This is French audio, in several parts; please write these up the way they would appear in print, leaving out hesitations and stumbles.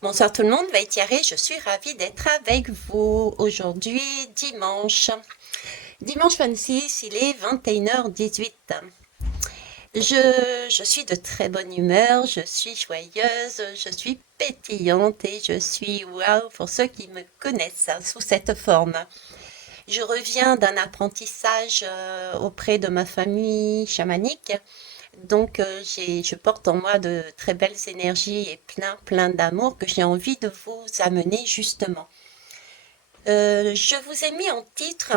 Bonsoir tout le monde, Vaïtiaré, je suis ravie d'être avec vous aujourd'hui, dimanche. Dimanche 26, il est 21h18. Je suis de très bonne humeur, je suis joyeuse, je suis pétillante et je suis waouh pour ceux qui me connaissent sous cette forme. Je reviens d'un apprentissage auprès de ma famille chamanique. Donc, je porte en moi de très belles énergies et plein d'amour que j'ai envie de vous amener justement. Je vous ai mis en titre,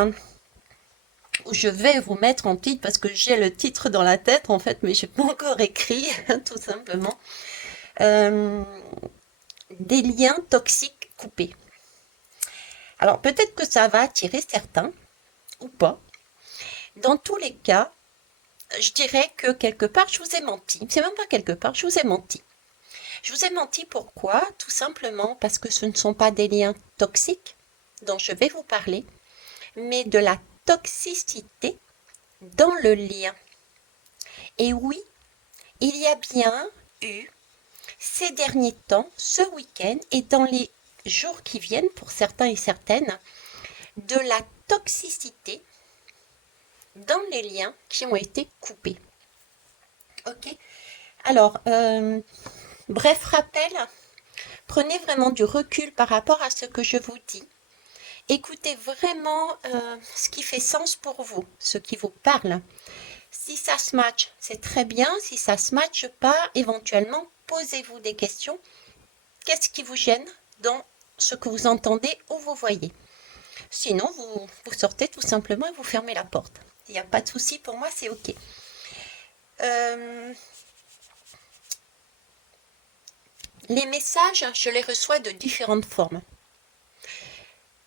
ou je vais vous mettre en titre parce que j'ai le titre dans la tête en fait, mais j'ai pas encore écrit, tout simplement. Euh, des liens toxiques coupés. Alors peut-être que ça va attirer certains ou pas. Dans tous les cas, je dirais que quelque part je vous ai menti. C'est même pas quelque part, je vous ai menti. Je vous ai menti pourquoi? Tout simplement parce que ce ne sont pas des liens toxiques dont je vais vous parler, mais de la toxicité dans le lien. Et oui, il y a bien eu ces derniers temps, ce week-end et dans les jours qui viennent pour certains et certaines, de la toxicité dans les liens qui ont été coupés. Ok. Alors, bref rappel, prenez vraiment du recul par rapport à ce que je vous dis. Écoutez vraiment ce qui fait sens pour vous, ce qui vous parle. Si ça se match, c'est très bien. Si ça ne se matche pas, éventuellement, posez-vous des questions. Qu'est-ce qui vous gêne dans ce que vous entendez ou vous voyez? Sinon, vous sortez tout simplement et vous fermez la porte. Il n'y a pas de souci pour moi, c'est OK. Euh, les messages, je les reçois de différentes formes.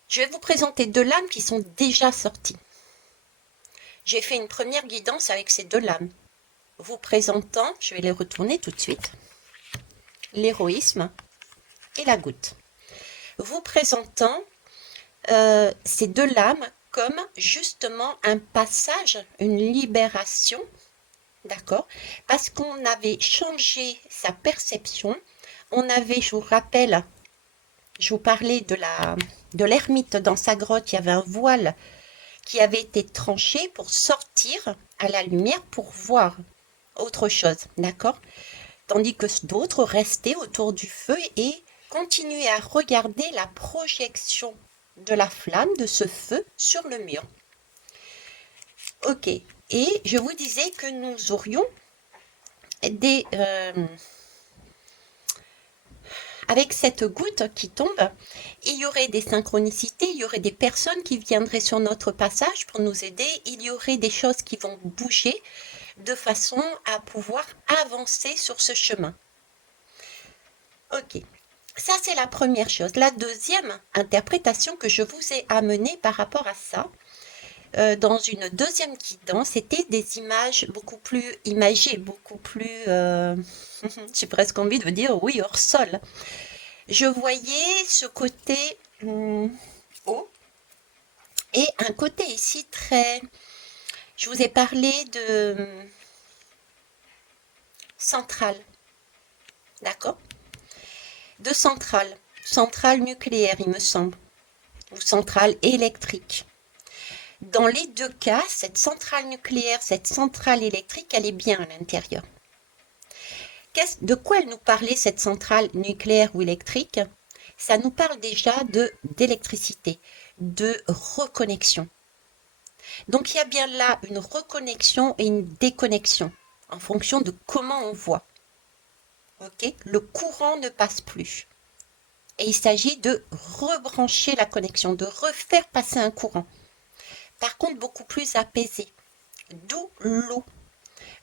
Je vais vous présenter deux lames qui sont déjà sorties. J'ai fait une première guidance avec ces deux lames, vous présentant, je vais les retourner tout de suite, l'héroïsme et la goutte. Vous présentant ces deux lames comme justement un passage, une libération, d'accord? Parce qu'on avait changé sa perception, on avait, je vous rappelle, je vous parlais de l'ermite dans sa grotte, il y avait un voile qui avait été tranché pour sortir à la lumière pour voir autre chose, d'accord? Tandis que d'autres restaient autour du feu et continuaient à regarder la projection de la flamme de ce feu sur le mur. Ok. Et je vous disais que nous aurions des... avec cette goutte qui tombe, il y aurait des synchronicités, il y aurait des personnes qui viendraient sur notre passage pour nous aider, il y aurait des choses qui vont bouger de façon à pouvoir avancer sur ce chemin. Ok. Ça, c'est la première chose. La deuxième interprétation que je vous ai amenée par rapport à ça, dans une deuxième guidance, c'était des images beaucoup plus imagées, beaucoup plus, j'ai presque envie de dire, oui, hors sol. Je voyais ce côté haut et un côté ici très... Je vous ai parlé de centrale, d'accord? De centrale, centrale nucléaire, il me semble, ou centrale électrique. Dans les deux cas, cette centrale nucléaire, cette centrale électrique, elle est bien à l'intérieur. De quoi elle nous parlait, cette centrale nucléaire ou électrique? Ça nous parle déjà d'électricité, de reconnexion. Donc il y a bien là une reconnexion et une déconnexion en fonction de comment on voit. Ok? Le courant ne passe plus. Et il s'agit de rebrancher la connexion, de refaire passer un courant. Par contre, beaucoup plus apaisé. D'où l'eau.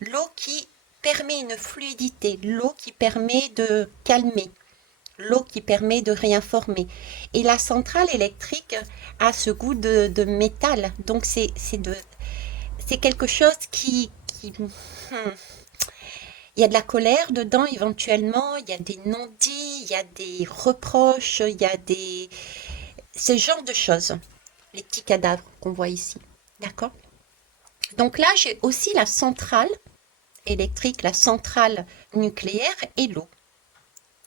L'eau qui permet une fluidité, l'eau qui permet de calmer, l'eau qui permet de réinformer. Et la centrale électrique a ce goût de métal. Donc c'est quelque chose il y a de la colère dedans éventuellement, il y a des non-dits, il y a des reproches, il y a des... ce genre de choses. Les petits cadavres qu'on voit ici. D'accord? Donc là, j'ai aussi la centrale électrique, la centrale nucléaire et l'eau.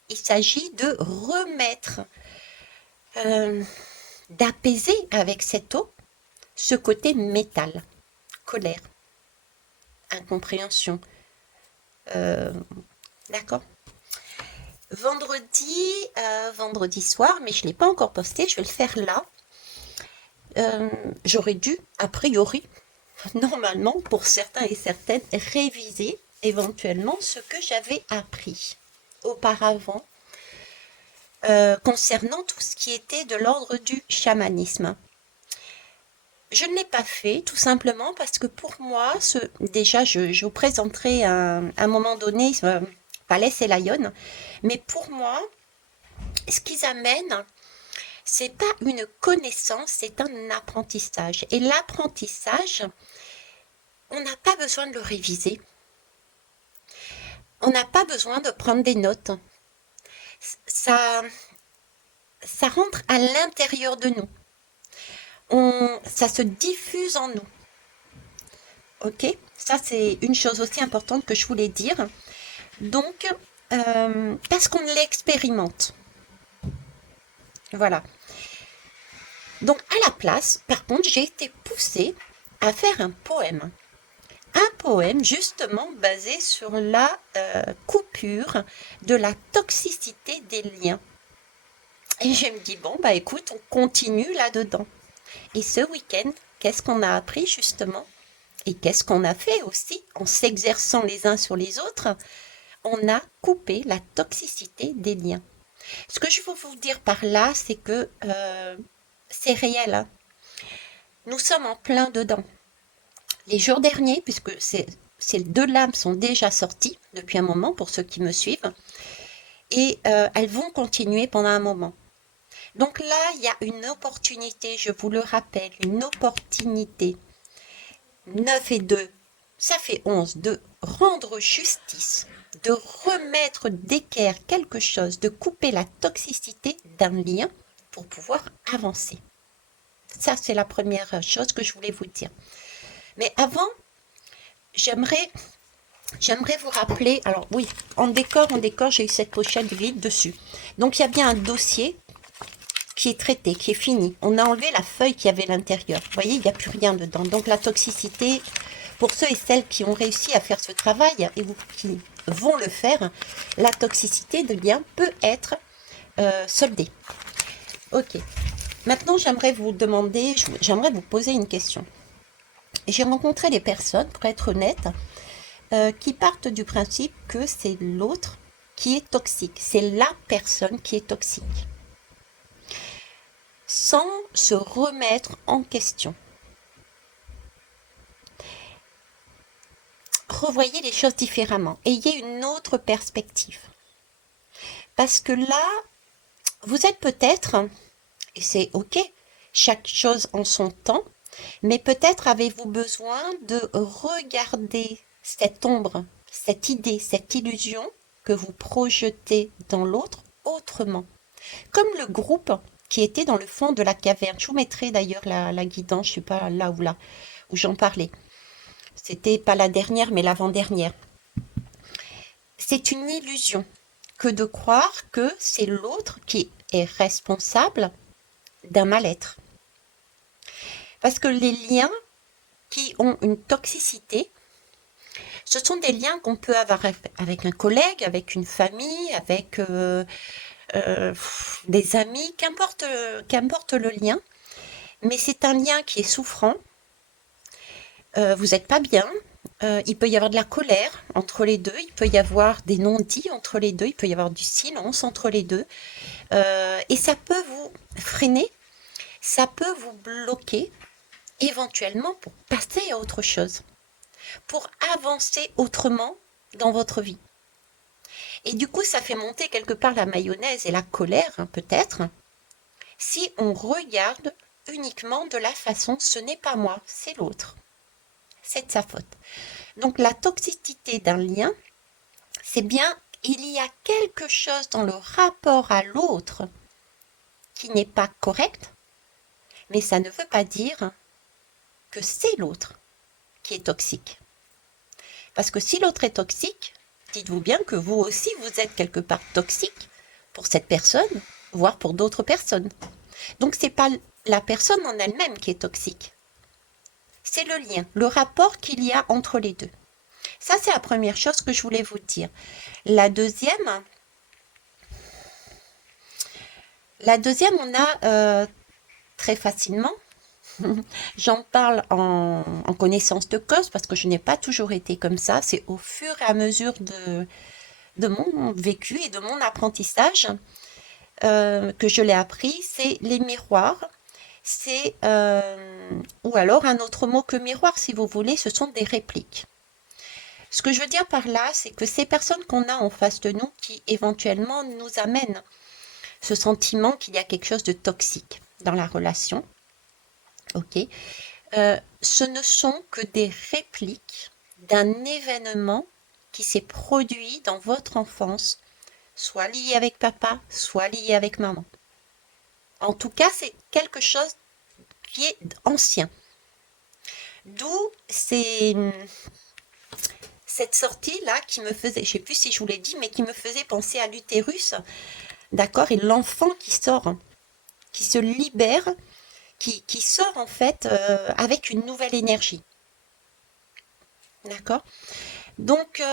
Il s'agit de remettre, d'apaiser avec cette eau ce côté métal, colère, incompréhension. D'accord? Vendredi soir, mais je ne l'ai pas encore posté, je vais le faire là. J'aurais dû, a priori, normalement, pour certains et certaines, réviser éventuellement ce que j'avais appris auparavant concernant tout ce qui était de l'ordre du chamanisme. Je ne l'ai pas fait tout simplement parce que pour moi, déjà je vous présenterai à un moment donné Palais et Lyon, mais pour moi, ce qu'ils amènent, c'est pas une connaissance, c'est un apprentissage. Et l'apprentissage, on n'a pas besoin de le réviser. On n'a pas besoin de prendre des notes. Ça, ça rentre à l'intérieur de nous. Ça se diffuse en nous. Ok? Ça, c'est une chose aussi importante que je voulais dire. Donc, parce qu'on l'expérimente. Voilà. Donc, à la place, par contre, j'ai été poussée à faire un poème. Un poème justement basé sur la coupure de la toxicité des liens. Et je me dis, bon, bah écoute, on continue là-dedans. Et ce week-end, qu'est-ce qu'on a appris justement? Et qu'est-ce qu'on a fait aussi en s'exerçant les uns sur les autres? On a coupé la toxicité des liens. Ce que je veux vous dire par là, c'est que c'est réel. Hein. Nous sommes en plein dedans. Les jours derniers, puisque ces deux lames sont déjà sorties depuis un moment pour ceux qui me suivent, et elles vont continuer pendant un moment. Donc là, il y a une opportunité, je vous le rappelle, une opportunité. 9 et 2, ça fait 11, de rendre justice, de remettre d'équerre quelque chose, de couper la toxicité d'un lien pour pouvoir avancer. Ça, c'est la première chose que je voulais vous dire. Mais avant, j'aimerais vous rappeler, alors oui, en décor, j'ai eu cette pochette vide dessus. Donc il y a bien un dossier qui est traité, qui est fini. On a enlevé la feuille qu'il y avait à l'intérieur. Vous voyez, il n'y a plus rien dedans. Donc la toxicité, pour ceux et celles qui ont réussi à faire ce travail, et vous qui vont le faire, la toxicité de lien peut être soldée. Ok. Maintenant, j'aimerais vous poser une question. J'ai rencontré des personnes, pour être honnête, qui partent du principe que c'est l'autre qui est toxique. C'est la personne qui est toxique. Sans se remettre en question. Revoyez les choses différemment. Ayez une autre perspective. Parce que là, vous êtes peut-être, et c'est ok, chaque chose en son temps, mais peut-être avez-vous besoin de regarder cette ombre, cette idée, cette illusion que vous projetez dans l'autre autrement. Comme le groupe qui était dans le fond de la caverne. Je vous mettrai d'ailleurs la guidance, je ne sais pas là où j'en parlais. C'était pas la dernière, mais l'avant-dernière. C'est une illusion que de croire que c'est l'autre qui est responsable d'un mal-être. Parce que les liens qui ont une toxicité, ce sont des liens qu'on peut avoir avec un collègue, avec une famille, avec des amis, qu'importe le lien. Mais c'est un lien qui est souffrant. Vous n'êtes pas bien. Il peut y avoir de la colère entre les deux. Il peut y avoir des non-dits entre les deux. Il peut y avoir du silence entre les deux. Et ça peut vous freiner. Ça peut vous bloquer éventuellement pour passer à autre chose. Pour avancer autrement dans votre vie. Et du coup, ça fait monter quelque part la mayonnaise et la colère, hein, peut-être, si on regarde uniquement de la façon, ce n'est pas moi, c'est l'autre. C'est de sa faute. Donc la toxicité d'un lien, c'est bien, il y a quelque chose dans le rapport à l'autre qui n'est pas correct, mais ça ne veut pas dire que c'est l'autre qui est toxique. Parce que si l'autre est toxique, dites-vous bien que vous aussi, vous êtes quelque part toxique pour cette personne, voire pour d'autres personnes. Donc, c'est pas la personne en elle-même qui est toxique. C'est le lien, le rapport qu'il y a entre les deux. Ça, c'est la première chose que je voulais vous dire. La deuxième, on a très facilement, j'en parle en connaissance de cause parce que je n'ai pas toujours été comme ça. C'est au fur et à mesure de mon vécu et de mon apprentissage que je l'ai appris. C'est les miroirs. C'est, ou alors un autre mot que miroir, si vous voulez, ce sont des répliques. Ce que je veux dire par là, c'est que ces personnes qu'on a en face de nous qui éventuellement nous amènent ce sentiment qu'il y a quelque chose de toxique dans la relation, ok, ce ne sont que des répliques d'un événement qui s'est produit dans votre enfance, soit lié avec papa, soit lié avec maman. En tout cas, c'est quelque chose qui est ancien. D'où cette sortie-là qui me faisait, je ne sais plus si je vous l'ai dit, mais qui me faisait penser à l'utérus, d'accord, et l'enfant qui sort, qui se libère, qui sort en fait avec une nouvelle énergie. D'accord. Donc,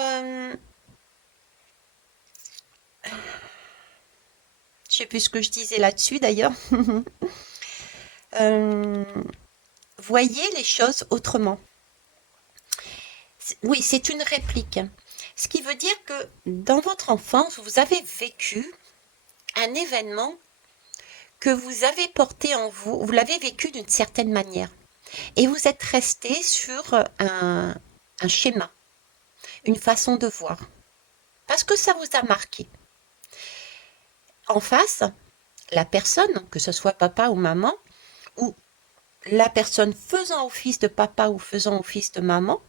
je sais plus ce que je disais là-dessus d'ailleurs. Voyez les choses autrement. Oui, c'est une réplique. Ce qui veut dire que dans votre enfance, vous avez vécu un événement que vous avez porté en vous, vous l'avez vécu d'une certaine manière. Et vous êtes resté sur un schéma, une façon de voir. Parce que ça vous a marqué. En face, la personne, que ce soit papa ou maman, ou la personne faisant office de papa ou faisant office de maman,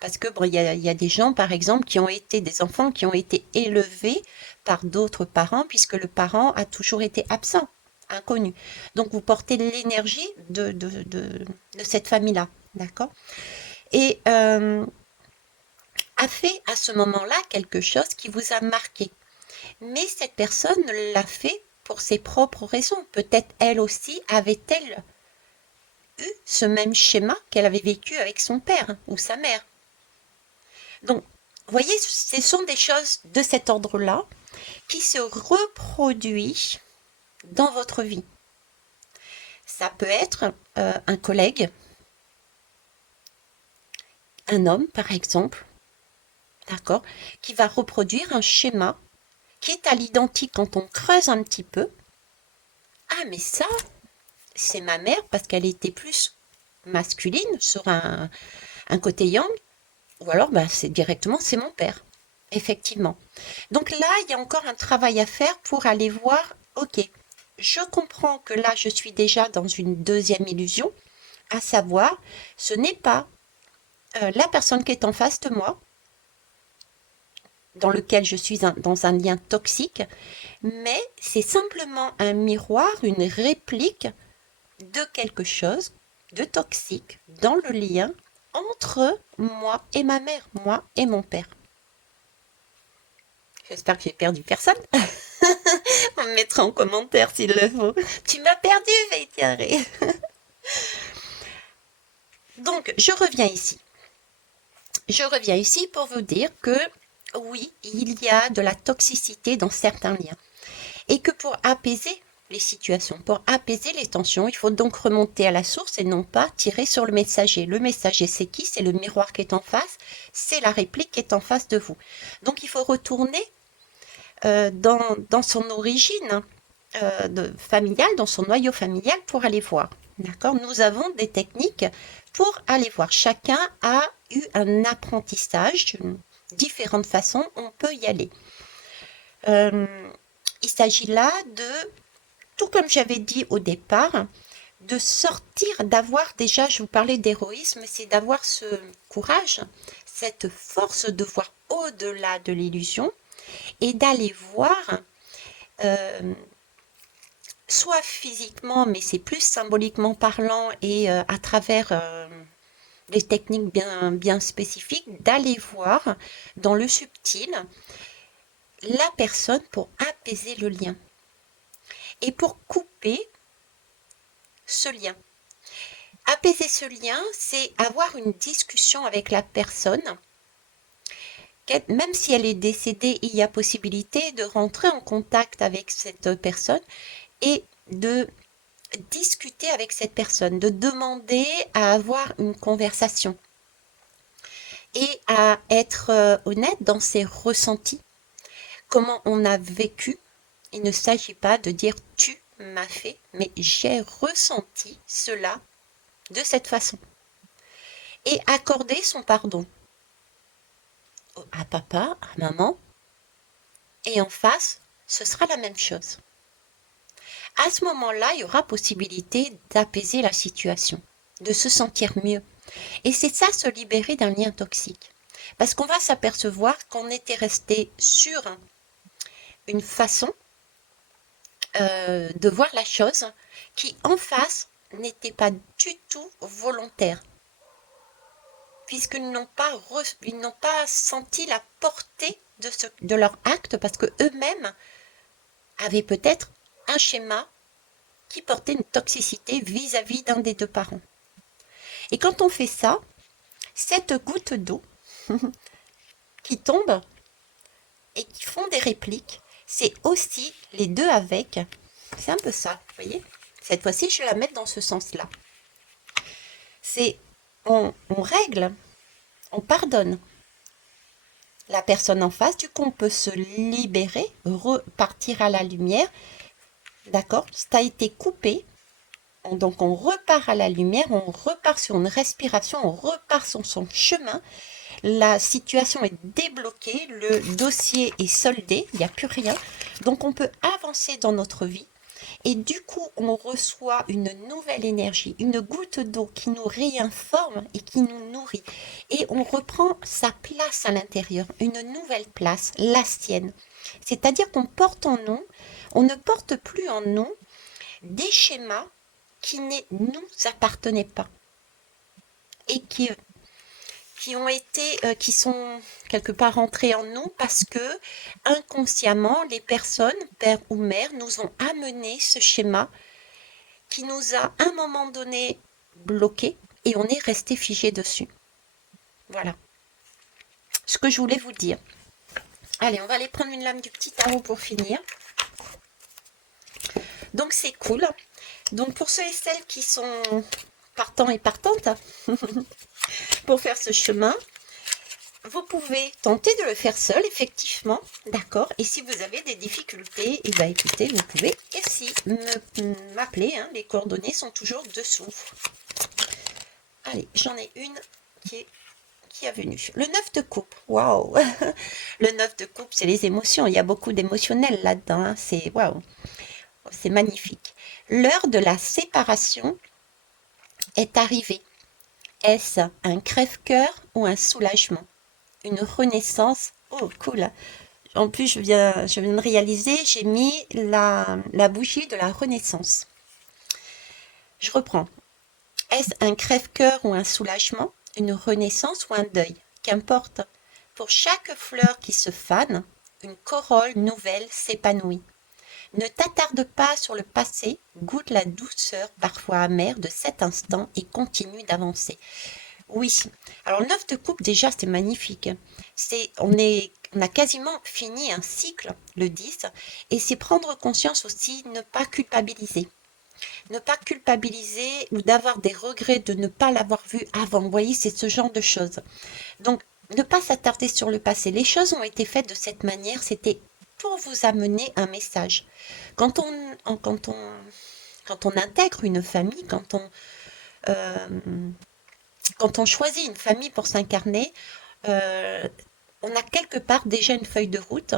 parce que bon, y a des gens, par exemple, qui ont été des enfants qui ont été élevés par d'autres parents, puisque le parent a toujours été absent, inconnu. Donc, vous portez l'énergie de cette famille-là, d'accord? Et a fait à ce moment-là quelque chose qui vous a marqué. Mais cette personne l'a fait pour ses propres raisons. Peut-être elle aussi avait-elle eu ce même schéma qu'elle avait vécu avec son père ou sa mère. Donc, vous voyez, ce sont des choses de cet ordre-là qui se reproduisent dans votre vie. Ça peut être un collègue, un homme par exemple, d'accord, qui va reproduire un schéma qui est à l'identique quand on creuse un petit peu. Ah, mais ça, c'est ma mère parce qu'elle était plus masculine sur un côté yang, ou alors c'est directement c'est mon père, effectivement. Donc là, il y a encore un travail à faire pour aller voir, ok, je comprends que là, je suis déjà dans une deuxième illusion, à savoir, ce n'est pas la personne qui est en face de moi, dans lequel je suis dans un lien toxique, mais c'est simplement un miroir, une réplique de quelque chose de toxique dans le lien entre moi et ma mère, moi et mon père. J'espère que j'ai perdu personne. On me mettra en commentaire s'il le faut. Tu m'as perdu, Veitiaré. Donc, je reviens ici. Je reviens ici pour vous dire que oui, il y a de la toxicité dans certains liens. Et que pour apaiser les situations, pour apaiser les tensions, il faut donc remonter à la source et non pas tirer sur le messager. Le messager, c'est qui? C'est le miroir qui est en face, c'est la réplique qui est en face de vous. Donc il faut retourner dans son origine familiale, dans son noyau familial pour aller voir. D'accord? Nous avons des techniques pour aller voir. Chacun a eu un apprentissage, différentes façons, on peut y aller. Il s'agit là de, tout comme j'avais dit au départ, de sortir, d'avoir déjà, je vous parlais d'héroïsme, c'est d'avoir ce courage, cette force de voir au-delà de l'illusion et d'aller voir, soit physiquement, mais c'est plus symboliquement parlant et à travers des techniques bien spécifiques, d'aller voir dans le subtil la personne pour apaiser le lien et pour couper ce lien. Apaiser ce lien, c'est avoir une discussion avec la personne. Même si elle est décédée, il y a possibilité de rentrer en contact avec cette personne et de discuter avec cette personne, de demander à avoir une conversation et à être honnête dans ses ressentis, comment on a vécu. Il ne s'agit pas de dire tu m'as fait, mais j'ai ressenti cela de cette façon. Et accorder son pardon à papa, à maman, et en face, ce sera la même chose. À ce moment-là, il y aura possibilité d'apaiser la situation, de se sentir mieux. Et c'est ça, se libérer d'un lien toxique. Parce qu'on va s'apercevoir qu'on était resté sur une façon de voir la chose qui, en face, n'était pas du tout volontaire. Puisqu'ils n'ont pas senti la portée de leur acte, parce que eux-mêmes avaient peut-être un schéma qui portait une toxicité vis-à-vis d'un des deux parents. Et quand on fait ça, cette goutte d'eau qui tombe et qui font des répliques, c'est aussi les deux avec. C'est un peu ça, vous voyez. Cette fois-ci, je vais la mettre dans ce sens-là. C'est on règle, on pardonne la personne en face, du coup on peut se libérer, repartir à la lumière, d'accord. Ça a été coupé, donc on repart à la lumière, on repart sur une respiration, on repart sur son chemin, la situation est débloquée, le dossier est soldé, il n'y a plus rien, donc on peut avancer dans notre vie. Et du coup, on reçoit une nouvelle énergie, une goutte d'eau qui nous réinforme et qui nous nourrit. Et on reprend sa place à l'intérieur, une nouvelle place, la sienne. C'est-à-dire qu'on porte en nous, on ne porte plus en nous des schémas qui ne nous appartenaient pas et qui sont quelque part rentrés en nous parce que inconsciemment, les personnes, père ou mère, nous ont amené ce schéma qui nous a à un moment donné bloqués et on est resté figé dessus. Voilà ce que je voulais vous dire. Allez, on va aller prendre une lame du petit tarot pour finir. Donc c'est cool. Donc pour ceux et celles qui sont partants et partantes pour faire ce chemin, vous pouvez tenter de le faire seul, effectivement, d'accord. Et si vous avez des difficultés, et bien écoutez, vous pouvez aussi m'appeler, hein, les coordonnées sont toujours dessous. Allez, j'en ai une qui est venue. Le 9 de coupe, waouh. Le 9 de coupe, c'est les émotions, il y a beaucoup d'émotionnel là-dedans, hein. C'est waouh, c'est magnifique. L'heure de la séparation est arrivée. Est-ce un crève-cœur ou un soulagement? Une renaissance? Oh, cool. En plus, je viens de réaliser, j'ai mis la bougie de la renaissance. Je reprends. Est-ce un crève-cœur ou un soulagement? Une renaissance ou un deuil? Qu'importe. Pour chaque fleur qui se fane, une corolle nouvelle s'épanouit. Ne t'attarde pas sur le passé, goûte la douceur, parfois amère, de cet instant et continue d'avancer. Oui, alors le 9 de coupe, déjà, c'est magnifique. On a quasiment fini un cycle, le 10, et c'est prendre conscience aussi, ne pas culpabiliser. Ne pas culpabiliser ou d'avoir des regrets de ne pas l'avoir vu avant. Vous voyez, c'est ce genre de choses. Donc, ne pas s'attarder sur le passé. Les choses ont été faites de cette manière, c'était pour vous amener un message. Quand on intègre une famille, quand on choisit une famille pour s'incarner, on a quelque part déjà une feuille de route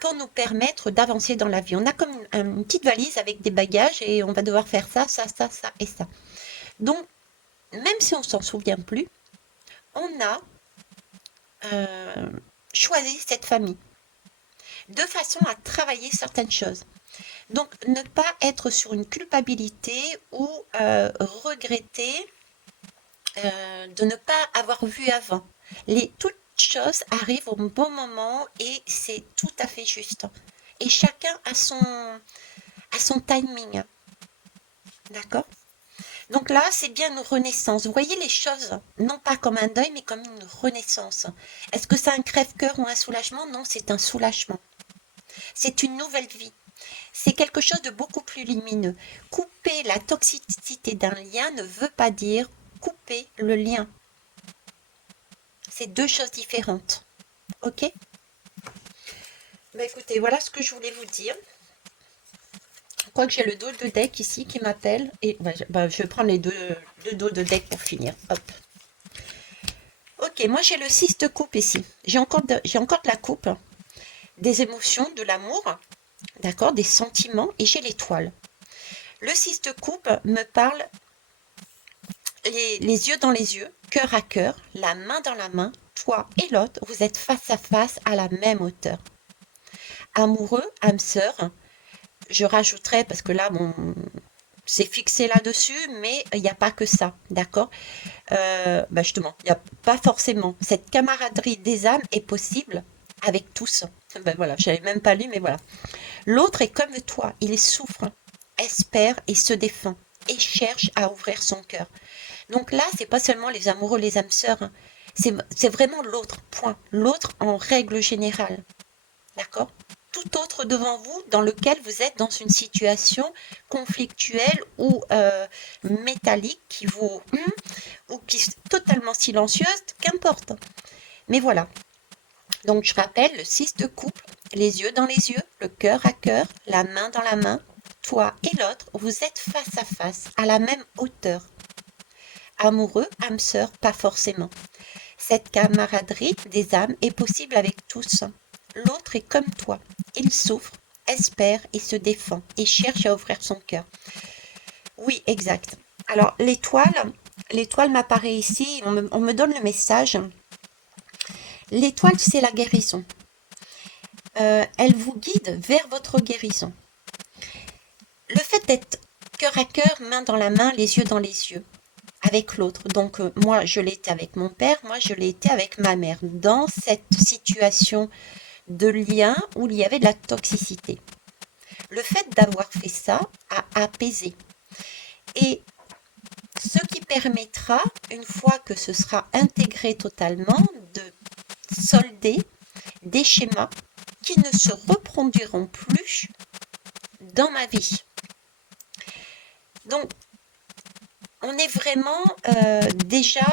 pour nous permettre d'avancer dans la vie. On a comme une petite valise avec des bagages et on va devoir faire ça, ça, ça, ça et ça. Donc, même si on s'en souvient plus, on a choisi cette famille de façon à travailler certaines choses. Donc, ne pas être sur une culpabilité ou regretter de ne pas avoir vu avant. chose arrive au bon moment et c'est tout à fait juste. Et chacun a son timing. D'accord? Donc là, c'est bien une renaissance. Vous voyez les choses, non pas comme un deuil, mais comme une renaissance. Est-ce que c'est un crève-cœur ou un soulagement? Non, c'est un soulagement. C'est une nouvelle vie. C'est quelque chose de beaucoup plus lumineux. Couper la toxicité d'un lien ne veut pas dire couper le lien. C'est deux choses différentes. Ok? Bah écoutez, voilà ce que je voulais vous dire. Je crois que j'ai le dos de deck ici qui m'appelle. Et je vais prendre les deux dos de deck pour finir. Hop. Ok, moi j'ai le 6 de coupe ici. J'ai encore de la coupe, des émotions, de l'amour, d'accord, des sentiments, et j'ai l'étoile. Le 6 de coupe me parle les yeux dans les yeux, cœur à cœur, la main dans la main, toi et l'autre, vous êtes face à face à la même hauteur. Amoureux, âme sœur, je rajouterais, parce que là, bon, c'est fixé là-dessus, mais il n'y a pas que ça, d'accord? Justement, il n'y a pas forcément. Cette camaraderie des âmes est possible avec tous. Ben voilà, je n'avais même pas lu, mais voilà. L'autre est comme toi, il souffre, espère et se défend, et cherche à ouvrir son cœur. Donc là, c'est pas seulement les amoureux, les âmes sœurs, hein. C'est vraiment l'autre, point. L'autre en règle générale. D'accord? Tout autre devant vous dans lequel vous êtes dans une situation conflictuelle ou métallique qui vous ou qui est totalement silencieuse, qu'importe. Mais voilà. Donc je rappelle le 6 de couple, les yeux dans les yeux, le cœur à cœur, la main dans la main, toi et l'autre, vous êtes face à face, à la même hauteur. Amoureux, âme sœur, pas forcément. Cette camaraderie des âmes est possible avec tous. L'autre est comme toi. Il souffre, espère et se défend et cherche à ouvrir son cœur. Oui, exact. Alors, l'étoile m'apparaît ici, on me donne le message. L'étoile, c'est la guérison. Elle vous guide vers votre guérison. Le fait d'être cœur à cœur, main dans la main, les yeux dans les yeux, avec l'autre. Donc, moi, je l'ai été avec mon père, moi, je l'ai été avec ma mère, dans cette situation de lien où il y avait de la toxicité. Le fait d'avoir fait ça a apaisé. Et ce qui permettra, une fois que ce sera intégré totalement, de solder des schémas qui ne se reproduiront plus dans ma vie. Donc, on est vraiment déjà,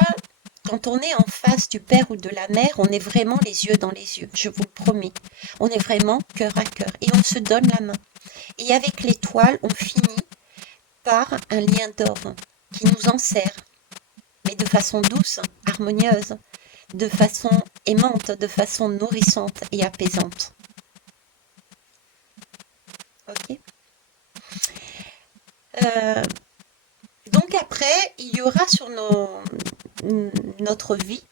quand on est en face du père ou de la mère, on est vraiment les yeux dans les yeux, je vous le promets. On est vraiment cœur à cœur et on se donne la main. Et avec l'étoile, on finit par un lien d'or qui nous enserre, mais de façon douce, harmonieuse, de façon aimante, de façon nourrissante et apaisante. Ok. Donc après, il y aura sur notre vie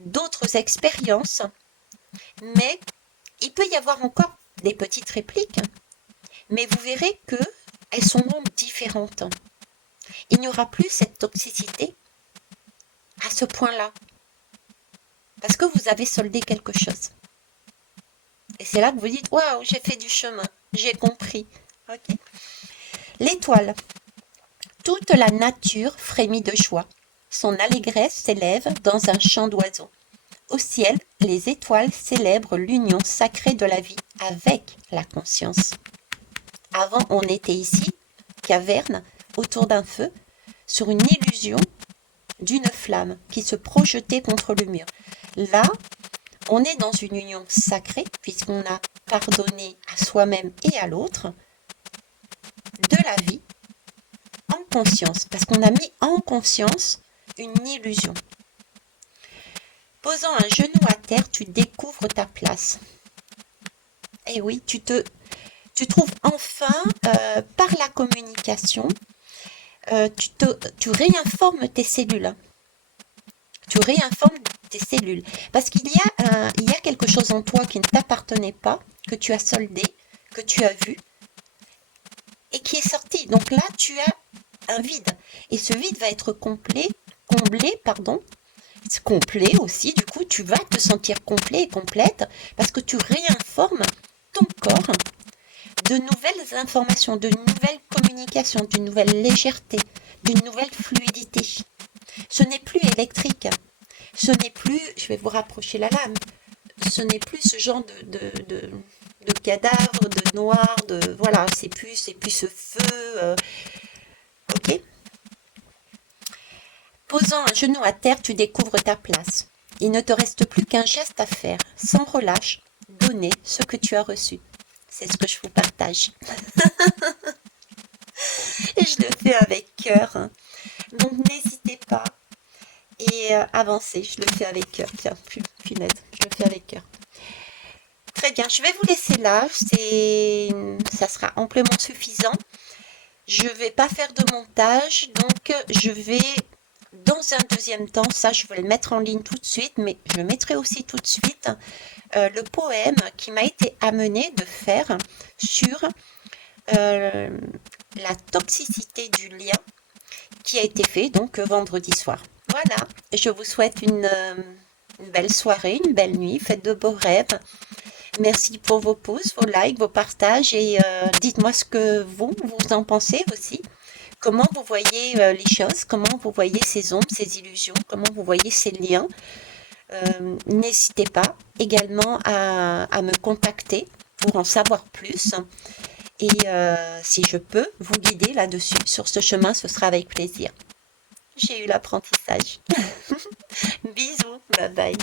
d'autres expériences, mais il peut y avoir encore des petites répliques, mais vous verrez qu'elles sont différentes. Il n'y aura plus cette toxicité à ce point-là, parce que vous avez soldé quelque chose. Et c'est là que vous dites, waouh, j'ai fait du chemin, j'ai compris. Okay. L'étoile. Toute la nature frémit de joie. Son allégresse s'élève dans un chant d'oiseaux. Au ciel, les étoiles célèbrent l'union sacrée de la vie avec la conscience. Avant, on était ici, caverne, autour d'un feu, sur une illusion d'une flamme qui se projetait contre le mur. Là, on est dans une union sacrée, puisqu'on a pardonné à soi-même et à l'autre, de la vie, en conscience, parce qu'on a mis en conscience une illusion. Posant un genou à terre, tu découvres ta place. Et oui, tu trouves enfin, par la communication, tu réinformes tes cellules. Tu réinformes tes cellules. Parce qu'il y a quelque chose en toi qui ne t'appartenait pas, que tu as soldé, que tu as vu, et qui est sorti. Donc là, tu as un vide. Et ce vide va être comblé, complet aussi. Du coup, tu vas te sentir complet et complète parce que tu réinformes ton corps de nouvelles informations, de nouvelles communications, d'une nouvelle légèreté, d'une nouvelle fluidité. Ce n'est plus électrique. Ce n'est plus, je vais vous rapprocher la lame, ce n'est plus ce genre de cadavre, de noir, de voilà, c'est plus ce feu. Ok. Posant un genou à terre, tu découvres ta place. Il ne te reste plus qu'un geste à faire, sans relâche, donner ce que tu as reçu. C'est ce que je vous partage. Et je le fais avec cœur, hein. Donc n'hésitez pas et avancez. Je le fais avec cœur. Tiens, punaise, je le fais avec cœur. Très bien, je vais vous laisser là. Ça sera amplement suffisant. Je ne vais pas faire de montage, donc je vais, dans un deuxième temps, ça je vais le mettre en ligne tout de suite, mais je mettrai aussi tout de suite le poème qui m'a été amené de faire sur la toxicité du lien qui a été fait donc vendredi soir. Voilà, je vous souhaite une belle soirée, une belle nuit, faites de beaux rêves. Merci pour vos pouces, vos likes, vos partages et dites-moi ce que vous en pensez aussi. Comment vous voyez les choses, comment vous voyez ces ombres, ces illusions, comment vous voyez ces liens. N'hésitez pas également à me contacter pour en savoir plus. Et si je peux vous guider là-dessus, sur ce chemin, ce sera avec plaisir. J'ai eu l'apprentissage. Bisous, bye bye.